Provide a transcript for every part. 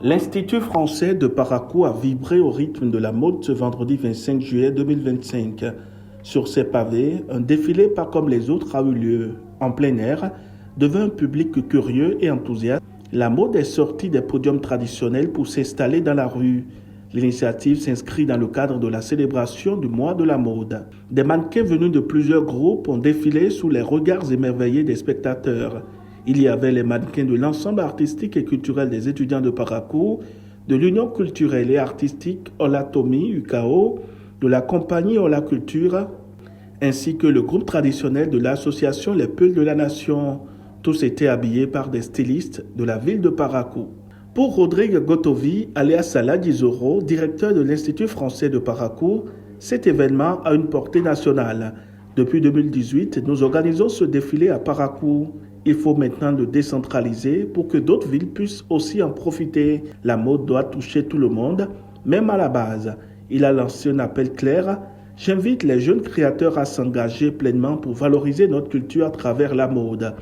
L'Institut français de Parakou a vibré au rythme de la mode ce vendredi 25 juillet 2025. Sur ses pavés, un défilé pas comme les autres a eu lieu. En plein air, devant un public curieux et enthousiaste, la mode est sortie des podiums traditionnels pour s'installer dans la rue. L'initiative s'inscrit dans le cadre de la célébration du mois de la mode. Des mannequins venus de plusieurs groupes ont défilé sous les regards émerveillés des spectateurs. Il y avait les mannequins de l'ensemble artistique et culturel des étudiants de Parakou, de l'Union culturelle et artistique Olatomi UKO, de la compagnie Ola Culture, ainsi que le groupe traditionnel de l'association Les Peuls de la Nation. Tous étaient habillés par des stylistes de la ville de Parakou. Pour Rodrigue Gotovi, alias Saladi Zoro, directeur de l'Institut français de Parakou, cet événement a une portée nationale. Depuis 2018, nous organisons ce défilé à Parakou. Il faut maintenant le décentraliser pour que d'autres villes puissent aussi en profiter. La mode doit toucher tout le monde, même à la base. Il a lancé un appel clair. J'invite les jeunes créateurs à s'engager pleinement pour valoriser notre culture à travers la mode.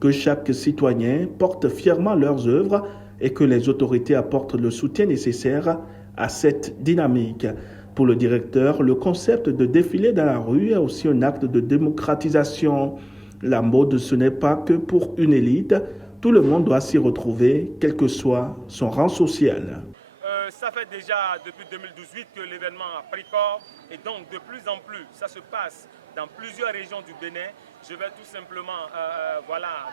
Que chaque citoyen porte fièrement leurs œuvres et que les autorités apportent le soutien nécessaire à cette dynamique. Pour le directeur, le concept de défiler dans la rue est aussi un acte de démocratisation. La mode, ce n'est pas que pour une élite. Tout le monde doit s'y retrouver, quel que soit son rang social. Ça fait déjà depuis 2018 que l'événement a pris corps et donc de plus en plus, ça se passe dans plusieurs régions du Bénin. Je vais tout simplement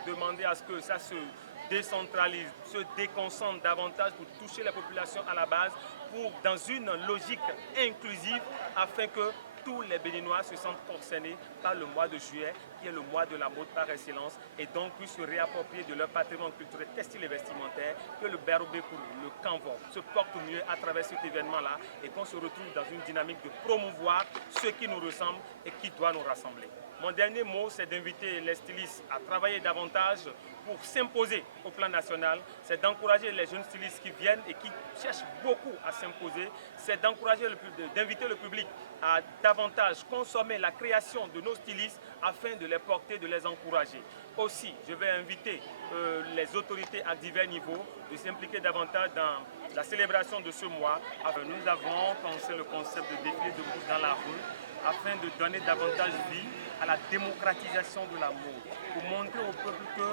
demander à ce que ça se décentralise, se déconcentre davantage pour toucher la population à la base, dans une logique inclusive afin que tous les Béninois se sentent concernés par le mois de juillet, qui est le mois de la mode par excellence, et donc puissent se réapproprier de leur patrimoine culturel textile et vestimentaire, que le Berobékoul, le Kanvo, se porte mieux à travers cet événement-là, et qu'on se retrouve dans une dynamique de promouvoir ce qui nous ressemble et qui doit nous rassembler. Mon dernier mot, c'est d'inviter les stylistes à travailler davantage pour s'imposer au plan national. C'est d'encourager les jeunes stylistes qui viennent et qui cherchent beaucoup à s'imposer. C'est d'inviter le public à davantage consommer la création de nos stylistes afin de les porter, de les encourager. Aussi, je vais inviter les autorités à divers niveaux de s'impliquer davantage dans la célébration de ce mois. Nous avons pensé le concept de défilé de mode dans la rue afin de donner davantage vie à la démocratisation de la mode, pour montrer au peuple que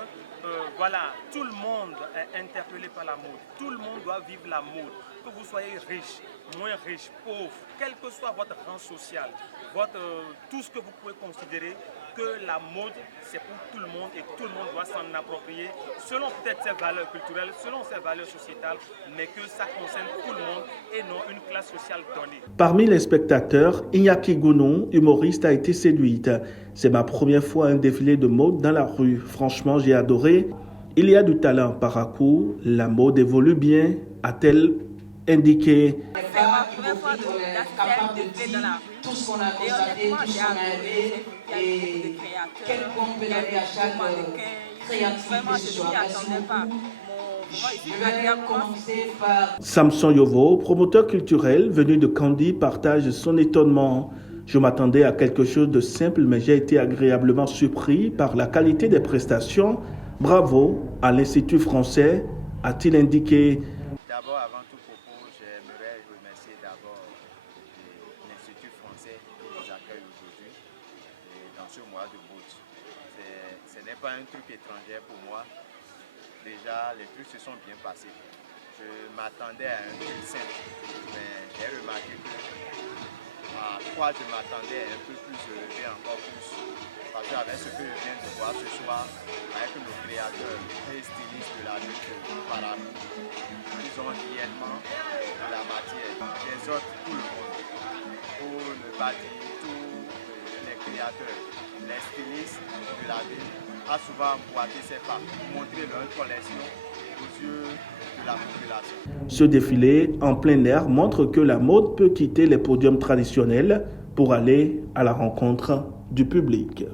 tout le monde est interpellé par la mode, tout le monde doit vivre la mode, que vous soyez riche, moins riche, pauvre, quel que soit votre rang social, tout ce que vous pouvez considérer, que la mode c'est pour tout le monde et tout le monde doit s'en approprier selon peut-être ses valeurs culturelles, selon ses valeurs sociétales, mais que ça concerne tout le monde et non une classe sociale donnée. Parmi les spectateurs, Iñaki Gounou, humoriste, a été séduite. C'est ma première fois à un défilé de mode dans la rue. Franchement, j'ai adoré. Il y a du talent Parakou, la mode évolue bien, a-t-elle indiqué. C'est ma première fois de défiler dans la rue. Tout ce qu'on a constaté, tout ce qu'on a aimé et quel qu'on peut donner à chaque créativité ce soir. Samson Yovo, promoteur culturel venu de Kandy, partage son étonnement. Je m'attendais à quelque chose de simple, mais j'ai été agréablement surpris par la qualité des prestations. Bravo à l'Institut français, a-t-il indiqué. D'abord, avant tout propos, j'aimerais remercier d'abord l'Institut français qui nous accueille aujourd'hui dans ce mois de mode. Ce n'est pas un truc étranger pour moi. Déjà, les trucs se sont bien passés. Je m'attendais à un truc simple, mais j'ai remarqué que à quoi je m'attendais un peu plus élevé, encore plus. Parce qu'avec ce que je viens de voir ce soir, avec nos créateurs et stylistes de la lutte Parakou, ils ont réellement de la matière. Les autres, tout le monde, pour ne pas dire tous les créateurs, les stylistes de la ville, a souvent emboîté ses pas, montrer leur collection aux yeux de la population. Ce défilé en plein air montre que la mode peut quitter les podiums traditionnels pour aller à la rencontre du public.